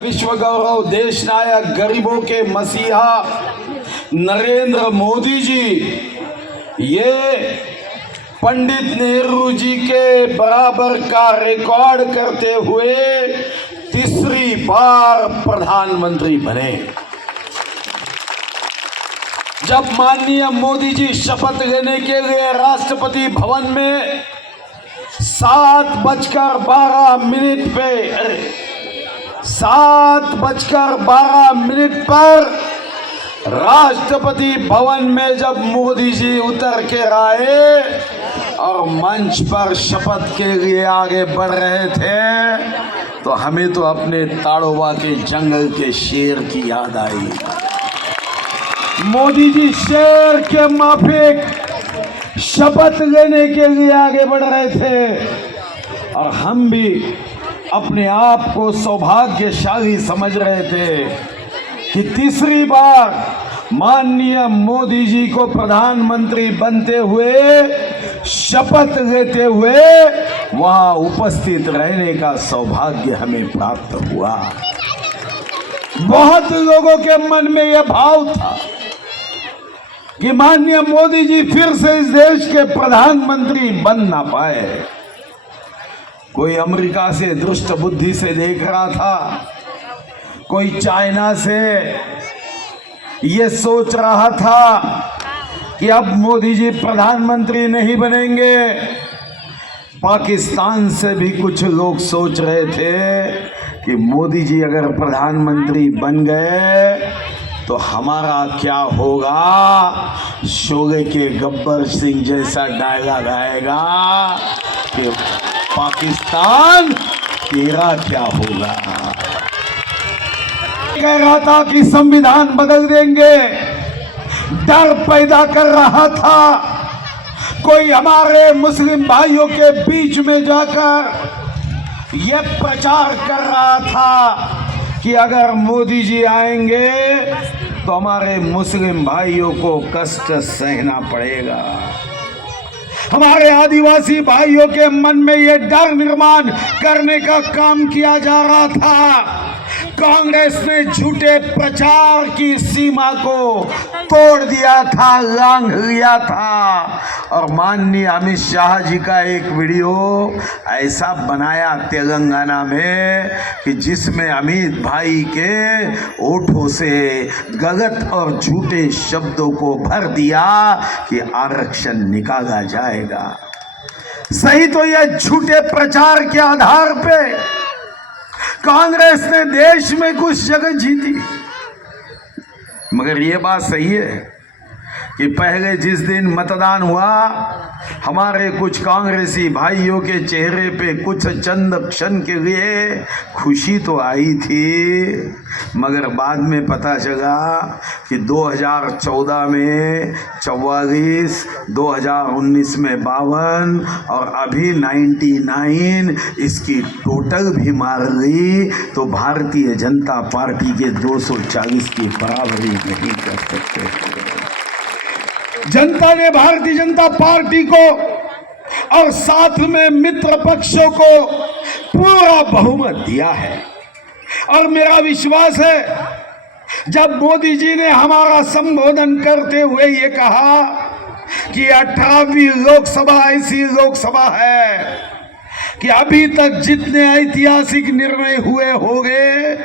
विश्व गौरव देश नायक गरीबों के मसीहा नरेंद्र मोदी जी ये पंडित नेहरू जी के बराबर का रिकॉर्ड करते हुए तीसरी बार प्रधानमंत्री बने। जब माननीय मोदी जी शपथ लेने के लिए राष्ट्रपति भवन में 7:12 पे 7:12 पर राष्ट्रपति भवन में जब मोदी जी उतर के आए और मंच पर शपथ के लिए आगे बढ़ रहे थे तो हमें तो अपने ताड़ोबा के जंगल के शेर की याद आई। मोदी जी शेर के माफिक शपथ लेने के लिए आगे बढ़ रहे थे और हम भी अपने आप को सौभाग्यशाली समझ रहे थे कि तीसरी बार माननीय मोदी जी को प्रधानमंत्री बनते हुए शपथ लेते हुए वहां उपस्थित रहने का सौभाग्य हमें प्राप्त हुआ। बहुत लोगों के मन में यह भाव था कि माननीय मोदी जी फिर से इस देश के प्रधानमंत्री बन ना पाए। कोई अमेरिका से दुष्ट बुद्धि से देख रहा था, कोई चाइना से ये सोच रहा था कि अब मोदी जी प्रधानमंत्री नहीं बनेंगे। पाकिस्तान से भी कुछ लोग सोच रहे थे कि मोदी जी अगर प्रधानमंत्री बन गए तो हमारा क्या होगा। शोले के गब्बर सिंह जैसा डायलॉग आएगा कि पाकिस्तान तेरा क्या होगा। कह रहा था कि संविधान बदल देंगे, डर पैदा कर रहा था। कोई हमारे मुस्लिम भाइयों के बीच में जाकर यह प्रचार कर रहा था कि अगर मोदी जी आएंगे तो हमारे मुस्लिम भाइयों को कष्ट सहना पड़ेगा। हमारे आदिवासी भाइयों के मन में यह डर निर्माण करने का काम किया जा रहा था। कांग्रेस ने झूठे प्रचार की सीमा को तोड़ दिया था, लांघ लिया था और माननीय अमित शाह जी का एक वीडियो ऐसा बनाया तेलंगाना में कि जिसमें अमित भाई के ओठों से गलत और झूठे शब्दों को भर दिया कि आरक्षण निकाला जाएगा। सही तो यह झूठे प्रचार के आधार पे कांग्रेस ने देश में कुछ जगह जीती, मगर ये बात सही है कि पहले जिस दिन मतदान हुआ हमारे कुछ कांग्रेसी भाइयों के चेहरे पे कुछ चंद क्षण के लिए खुशी तो आई थी, मगर बाद में पता चला कि 2014 में 44, 2019 में 52 और अभी 99 इसकी टोटल भी मार ली तो भारतीय जनता पार्टी के 240 की बराबरी नहीं कर सकते। जनता ने भारतीय जनता पार्टी को और साथ में मित्र पक्षों को पूरा बहुमत दिया है और मेरा विश्वास है जब मोदी जी ने हमारा संबोधन करते हुए ये कहा कि 18वीं लोकसभा ऐसी लोकसभा है कि अभी तक जितने ऐतिहासिक निर्णय हुए होंगे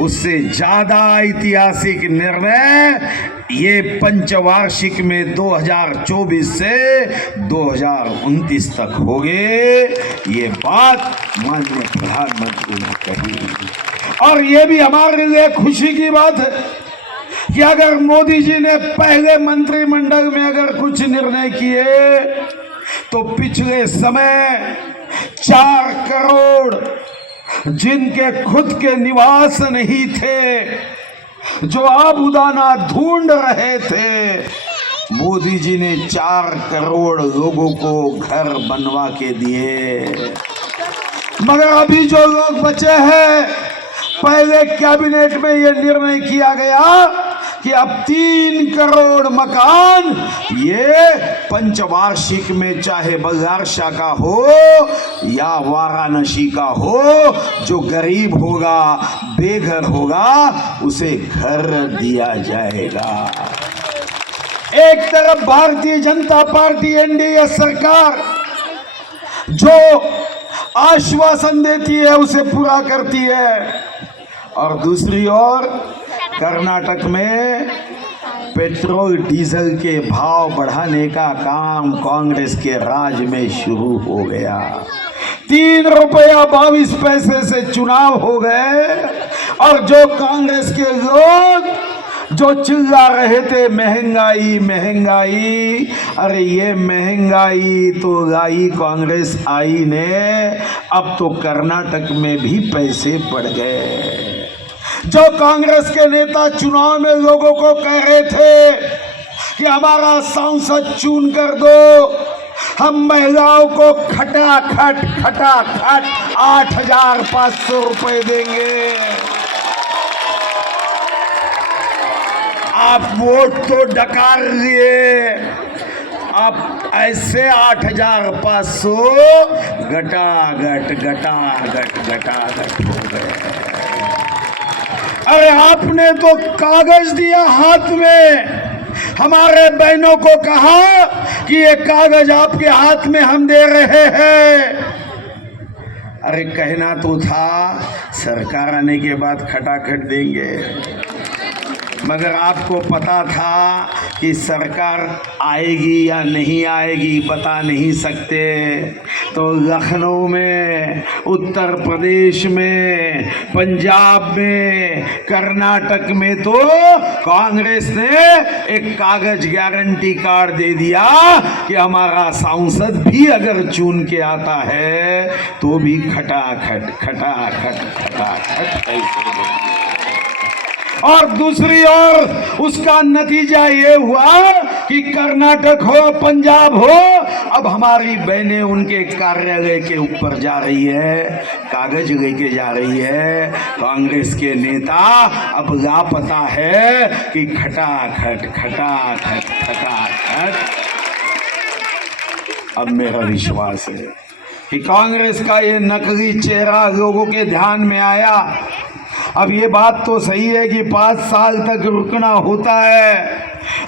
उससे ज्यादा ऐतिहासिक निर्णय ये पंचवार्षिक में 2024 से 2029 तक होंगे। ये बात माननीय प्रधानमंत्री ने कही और ये भी हमारे लिए खुशी की बात है कि अगर मोदी जी ने पहले मंत्रिमंडल में अगर कुछ निर्णय किए तो पिछले समय 4 करोड़ जिनके खुद के निवास नहीं थे, जो आबूदाना ढूंढ रहे थे, मोदी जी ने 4 करोड़ लोगों को घर बनवा के दिए। मगर अभी जो लोग बचे हैं, पहले कैबिनेट में यह निर्णय किया गया कि अब 3 करोड़ मकान ये पंचवार्षिक में चाहे बल्हारशाह का हो या वाराणसी का हो, जो गरीब होगा, बेघर होगा, उसे घर दिया जाएगा। एक तरफ भारतीय जनता पार्टी एनडीए सरकार जो आश्वासन देती है उसे पूरा करती है, और दूसरी ओर कर्नाटक में पेट्रोल डीजल के भाव बढ़ाने का काम कांग्रेस के राज में शुरू हो गया। 3 रुपया 22 पैसे से चुनाव हो गए, और जो कांग्रेस के लोग जो चिल्ला रहे थे महंगाई महंगाई, अरे ये महंगाई तो लाई कांग्रेस आई ने। अब तो कर्नाटक में भी पैसे बढ़ गए। जो कांग्रेस के नेता चुनाव में लोगों को कह रहे थे कि हमारा सांसद चुन कर दो, हम महिलाओं को खटाखट 8,500 रुपए देंगे, आप वोट तो डकार लिए, आप ऐसे 8,500 घटाघट हो गए। अरे आपने तो कागज दिया हाथ में, हमारे बहनों को कहा कि ये कागज आपके हाथ में हम दे रहे हैं। अरे कहना तो था सरकार आने के बाद खटाखट देंगे, मगर आपको पता था कि सरकार आएगी या नहीं आएगी बता नहीं सकते। तो लखनऊ में, उत्तर प्रदेश में, पंजाब में, कर्नाटक में तो कांग्रेस ने एक कागज गारंटी कार्ड दे दिया कि हमारा सांसद भी अगर चुन के आता है तो भी खटाखट पैसे। और दूसरी ओर उसका नतीजा ये हुआ कि कर्नाटक हो, पंजाब हो, अब हमारी बहनें उनके कार्यालय के ऊपर जा रही है, कागज लेके जा रही है। कांग्रेस के नेता अब लापता है कि खटाखट। अब मेरा विश्वास है कि कांग्रेस का ये नकली चेहरा लोगों के ध्यान में आया। अब ये बात तो सही है कि 5 साल तक रुकना होता है,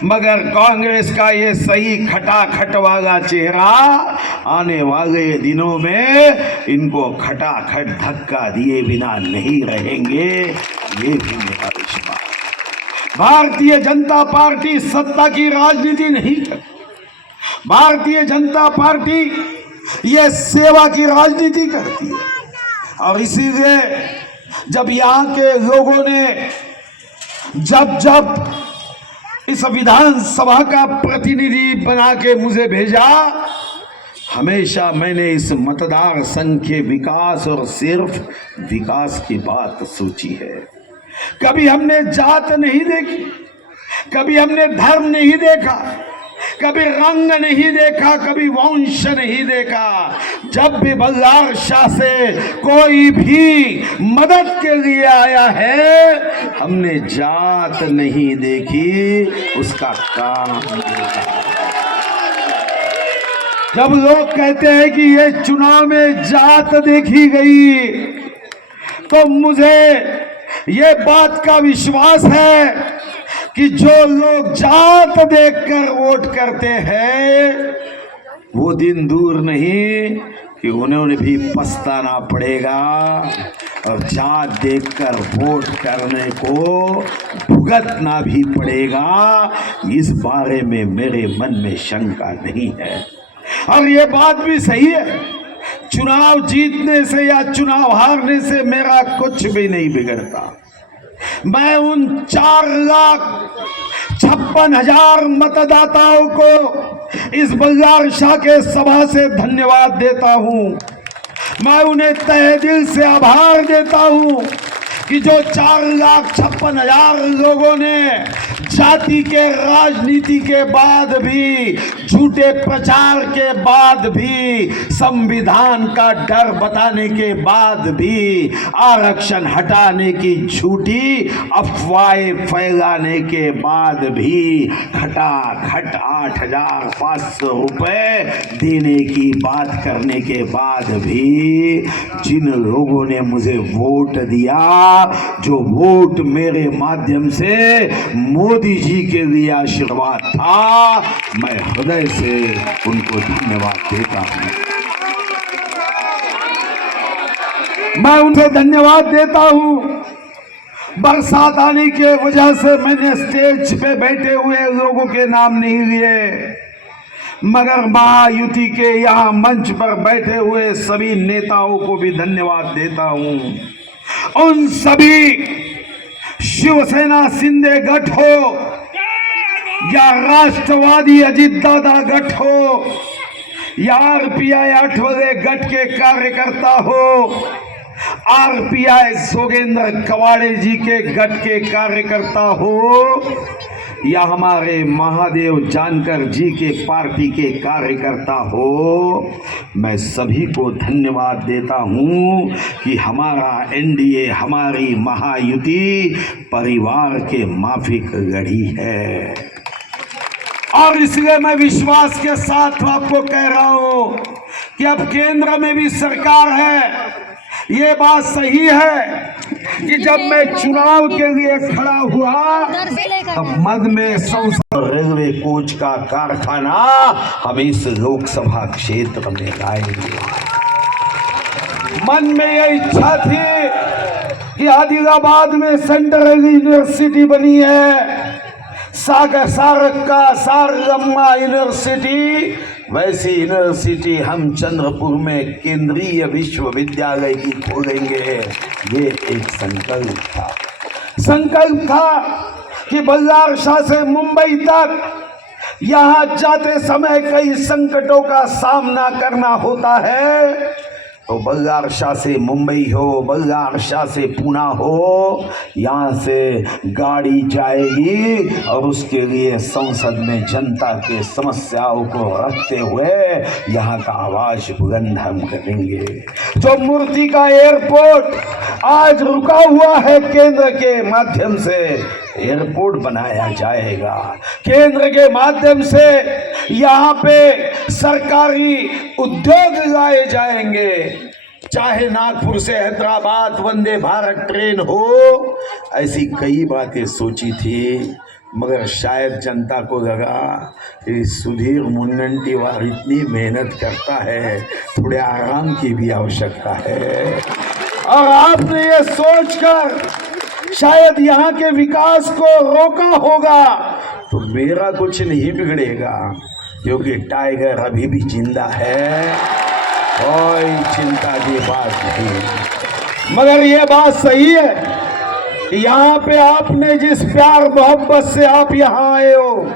मगर कांग्रेस का ये सही खटाखट वाला चेहरा आने वाले दिनों में इनको खटाखट धक्का दिए बिना नहीं रहेंगे, ये भी मेरा विश्वास। भारतीय जनता पार्टी सत्ता की राजनीति नहीं करती, भारतीय जनता पार्टी ये सेवा की राजनीति करती है। और इसीलिए जब यहाँ के लोगों ने जब इस विधानसभा का प्रतिनिधि बना के मुझे भेजा, हमेशा मैंने इस मतदार संघ के विकास और सिर्फ विकास की बात सोची है। कभी हमने जात नहीं देखी, कभी हमने धर्म नहीं देखा, कभी रंग नहीं देखा, कभी वंश नहीं देखा। जब भी बल्हारशाह से कोई भी मदद के लिए आया है, हमने जात नहीं देखी, उसका काम देखा। जब लोग कहते हैं कि ये चुनाव में जात देखी गई, तो मुझे ये बात का विश्वास है कि जो लोग जात देखकर वोट करते हैं वो दिन दूर नहीं कि उन्हें भी पछताना पड़ेगा, और जात देखकर वोट करने को भुगतना भी पड़ेगा। इस बारे में मेरे मन में शंका नहीं है। और ये बात भी सही है, चुनाव जीतने से या चुनाव हारने से मेरा कुछ भी नहीं बिगड़ता। मैं उन 4,56,000 मतदाताओं को इस बल्हारशाह के सभा से धन्यवाद देता हूं। मैं उन्हें तहे दिल से आभार देता हूं कि जो 4,56,000 लोगों ने जाति के राजनीति के बाद भी झूठे प्रचार के बाद भी, संविधान का डर बताने के बाद भी, आरक्षण हटाने की झूठी अफवाहें फैलाने के बाद भी, खटाखट 8,500 रुपए देने की बात करने के बाद भी, जिन लोगों ने मुझे वोट दिया, जो वोट मेरे माध्यम से मोदी जी के लिए आशीर्वाद था, मैं हृदय से उनको धन्यवाद देता हूं। मैं उन्हें धन्यवाद देता हूं। बरसात आने के वजह से मैंने स्टेज पे बैठे हुए लोगों के नाम नहीं लिए, मगर महायुति के यहाँ मंच पर बैठे हुए सभी नेताओं को भी धन्यवाद देता हूं। उन सभी शिवसेना शिंदे गठ हो या राष्ट्रवादी अजित दादा गठ हो या आरपीआई आठवले गठ के कार्यकर्ता हो, आरपीआई जोगेंद्र कवाड़े जी के गठ के कार्यकर्ता हो, या हमारे महादेव जानकर जी के पार्टी के कार्यकर्ता हो, मैं सभी को धन्यवाद देता हूं कि हमारा एनडीए, हमारी महायुति परिवार के माफिक लड़ी है। और इसलिए मैं विश्वास के साथ आपको कह रहा हूं कि अब केंद्र में भी सरकार है। ये बात सही है कि जब मैं चुनाव के लिए खड़ा हुआ तब मध्य में संसद रेलवे कोच का कारखाना हम इस लोकसभा क्षेत्र में लाएंगे। मन में यह इच्छा थी कि आदिलाबाद में सेंट्रल यूनिवर्सिटी बनी है, सारलम्मा यूनिवर्सिटी, वैसी यूनिवर्सिटी हम चंद्रपुर में केंद्रीय विश्वविद्यालय की खोलेंगे। ये एक संकल्प था कि बल्लारशाह से मुंबई तक यहाँ जाते समय कई संकटों का सामना करना होता है, तो बल्लारशाह से मुंबई हो, बल्लारशाह से पूना हो, यहाँ से गाड़ी जाएगी और उसके लिए संसद में जनता के समस्याओं को रखते हुए यहाँ का आवाज बुलंद हम करेंगे। जो मूर्ति का एयरपोर्ट आज रुका हुआ है, केंद्र के माध्यम से एयरपोर्ट बनाया जाएगा। केंद्र के माध्यम से यहाँ पे सरकारी उद्योग लाए जाएंगे। चाहे नागपुर से हैदराबाद वंदे भारत ट्रेन हो, ऐसी कई बातें सोची थी, मगर शायद जनता को लगा कि सुधीर मुनगंटीवार इतनी मेहनत करता है, थोड़े आराम की भी आवश्यकता है। और आपने ये सोचकर शायद यहाँ के विकास को रोका होगा, तो मेरा कुछ नहीं बिगड़ेगा, क्योंकि टाइगर अभी भी जिंदा है, कोई चिंता की बात नहीं। मगर ये बात सही है कि यहाँ पे आपने जिस प्यार मोहब्बत से आप यहाँ आए हो,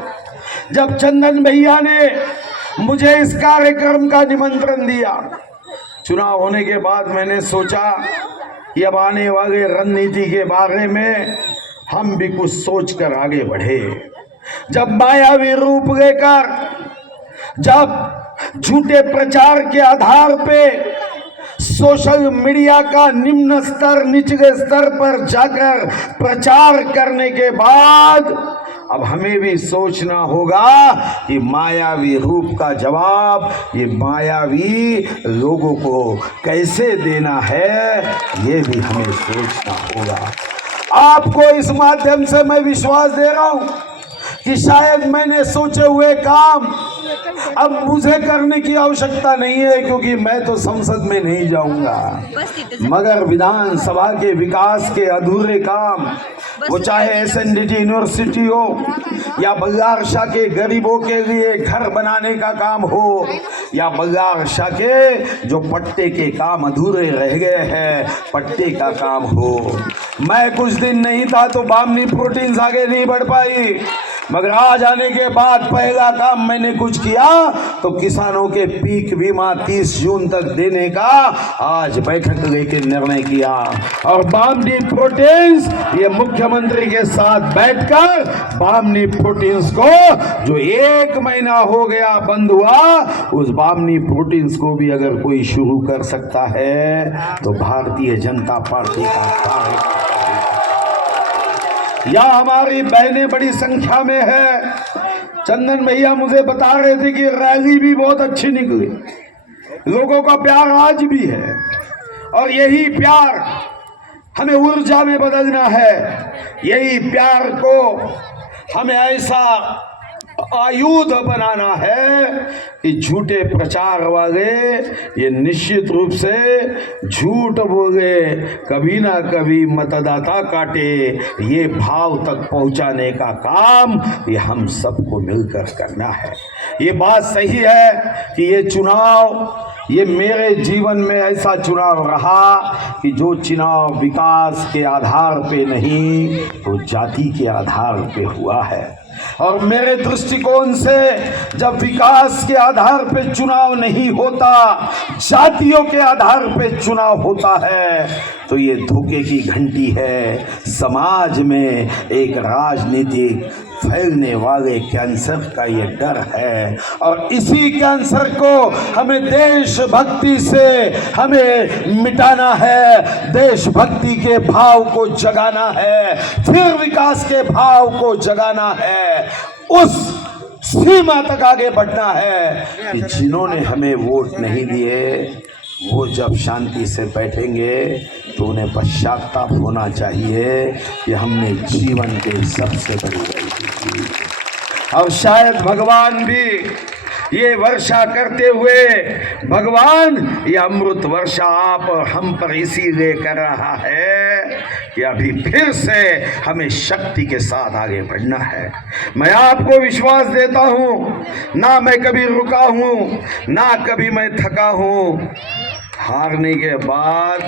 जब चंदन भैया ने मुझे इस कार्यक्रम का निमंत्रण दिया, चुनाव होने के बाद मैंने सोचा कि अब आने वाले रणनीति के बारे में हम भी कुछ सोचकर आगे बढ़े। जब मायावी रूप लेकर, जब झूठे प्रचार के आधार पे सोशल मीडिया का निम्न स्तर निचले स्तर पर जाकर प्रचार करने के बाद अब हमें भी सोचना होगा कि मायावी रूप का जवाब ये मायावी लोगों को कैसे देना है, ये भी हमें सोचना होगा। आपको इस माध्यम से मैं विश्वास दे रहा हूं कि शायद मैंने सोचे हुए काम अब मुझे करने की आवश्यकता नहीं है, क्योंकि मैं तो संसद में नहीं जाऊंगा, मगर विधानसभा के विकास के अधूरे काम, वो चाहे एसएनडीटी यूनिवर्सिटी हो या बल्लारशाह के गरीबों के लिए घर बनाने का काम हो, या बल्लारशाह के जो पट्टे के काम अधूरे रह गए हैं, पट्टे का काम हो। मैं कुछ दिन नहीं था तो बामनी प्रोटीन्स आगे नहीं बढ़ पाई, मगर आज आने के बाद पहला काम मैंने कुछ किया तो किसानों के पीक बीमा 30 जून तक देने का आज बैठक लेके निर्णय किया। और बामनी प्रोटीन्स ये मुख्यमंत्री के साथ बैठकर बामनी प्रोटीन्स को जो 1 महीना हो गया बंद हुआ, उस बामनी प्रोटीन्स को भी अगर कोई शुरू कर सकता है तो भारतीय जनता पार्टी का कार्यकर्ता। या हमारी बहनें बड़ी संख्या में है। चंदन भैया मुझे बता रहे थे कि रैली भी बहुत अच्छी निकली, लोगों का प्यार आज भी है और यही प्यार हमें ऊर्जा में बदलना है। यही प्यार को हमें ऐसा आयुध बनाना है कि झूठे प्रचार वाले ये निश्चित रूप से झूठ बोले, कभी ना कभी मतदाता काटे, ये भाव तक पहुंचाने का काम ये हम सबको मिलकर करना है। ये बात सही है कि ये चुनाव, ये मेरे जीवन में ऐसा चुनाव रहा कि जो चुनाव विकास के आधार पे नहीं तो जाति के आधार पे हुआ है। और मेरे दृष्टिकोण से जब विकास के आधार पे चुनाव नहीं होता, जातियों के आधार पे चुनाव होता है, तो ये धोखे की घंटी है। समाज में एक राजनीतिक फैलने वाले कैंसर का ये डर है और इसी कैंसर को हमें देशभक्ति से हमें मिटाना है। देशभक्ति के भाव को जगाना है, फिर विकास के भाव को जगाना है, उस सीमा तक आगे बढ़ना है कि जिन्होंने हमें वोट नहीं दिए वो जब शांति से बैठेंगे तो उन्हें पश्चाताप होना चाहिए कि हमने जीवन के सबसे बड़ी गलती की। और शायद भगवान भी ये वर्षा करते हुए, भगवान ये अमृत वर्षा आप और हम पर इसीलिए कर रहा है कि अभी फिर से हमें शक्ति के साथ आगे बढ़ना है। मैं आपको विश्वास देता हूँ, ना मैं कभी रुका हूँ, ना कभी मैं थका हूँ। हारने के बाद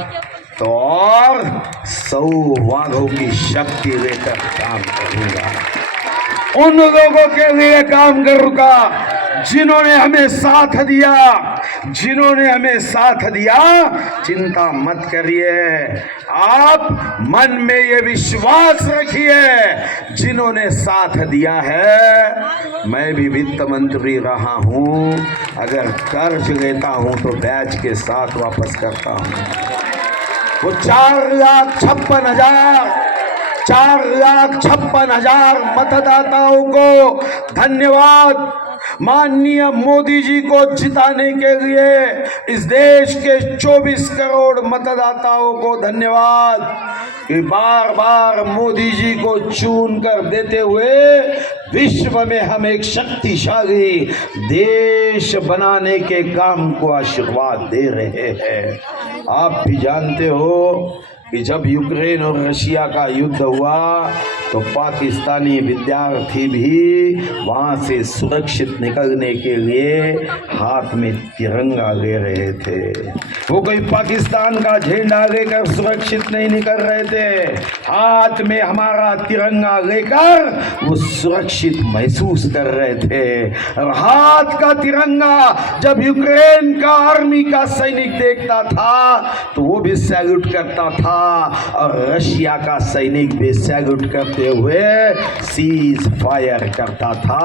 तो और 100 वाघों की शक्ति लेकर काम करूंगा। उन लोगों के लिए काम करूंगा जिन्होंने हमें साथ दिया, जिन्होंने हमें साथ दिया। चिंता मत करिए, आप मन में ये विश्वास रखिए, जिन्होंने साथ दिया है। मैं भी वित्त मंत्री रहा हूँ, अगर कर्ज लेता हूँ तो ब्याज के साथ वापस करता हूँ। वो 4,56,000 मतदाताओं को धन्यवाद। माननीय मोदी जी को जिताने के लिए इस देश के 24 करोड़ मतदाताओं को धन्यवाद कि बार बार मोदी जी को चुन कर देते हुए विश्व में हम एक शक्तिशाली देश बनाने के काम को आशीर्वाद दे रहे हैं। आप भी जानते हो कि जब यूक्रेन और रशिया का युद्ध हुआ तो पाकिस्तानी विद्यार्थी भी वहाँ से सुरक्षित निकलने के लिए हाथ में तिरंगा ले रहे थे। वो कोई पाकिस्तान का झंडा लेकर सुरक्षित नहीं निकल रहे थे, हाथ में हमारा तिरंगा लेकर वो सुरक्षित महसूस कर रहे थे। और हाथ का तिरंगा जब यूक्रेन का आर्मी का सैनिक देखता था तो वो भी सैल्यूट करता था और रशिया का सैनिक भी सैल्यूट करते हुए सीज फायर करता था।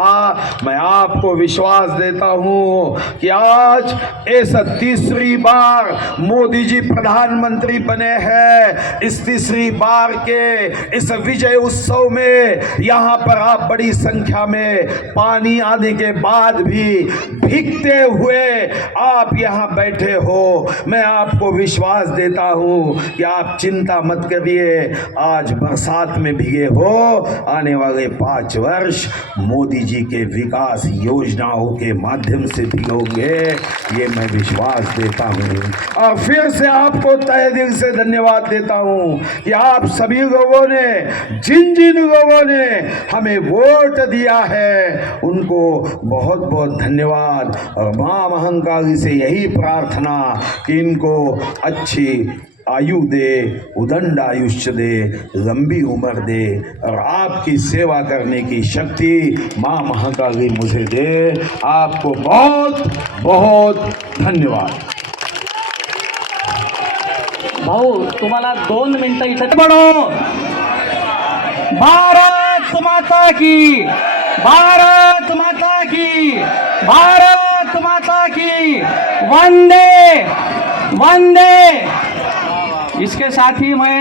मैं आपको विश्वास देता हूं कि आज इस तीसरी बार मोदी जी प्रधानमंत्री बने हैं। इस तीसरी बार के इस विजय उत्सव में यहां पर आप बड़ी संख्या में पानी आने के बाद भी भीगते हुए आप यहां बैठे हो। मैं आपको विश्वास देता हूं कि आप चिंता मत करिए, आज बरसात में भीगे हो, आने वाले 5 वर्ष मोदी जी के विकास योजनाओं के माध्यम से भीगोगे, ये मैं विश्वास देता हूँ। और फिर से आपको तहे दिल से धन्यवाद देता हूँ कि आप सभी लोगों ने, जिन जिन लोगों ने हमें वोट दिया है उनको बहुत बहुत धन्यवाद। और मां महाकाली से यही प्रार्थना कि इनको अच्छी आयु दे, उदंड आयुष्य दे, लंबी उम्र दे और आपकी सेवा करने की शक्ति माँ महाकाली मुझे दे। आपको बहुत बहुत धन्यवाद। भाऊ तुम्हाला 2 मिनिटं इथे म्हणू। भारत माता की, भारत माता की, भारत माता की, वंदे वंदे। इसके साथ ही मैं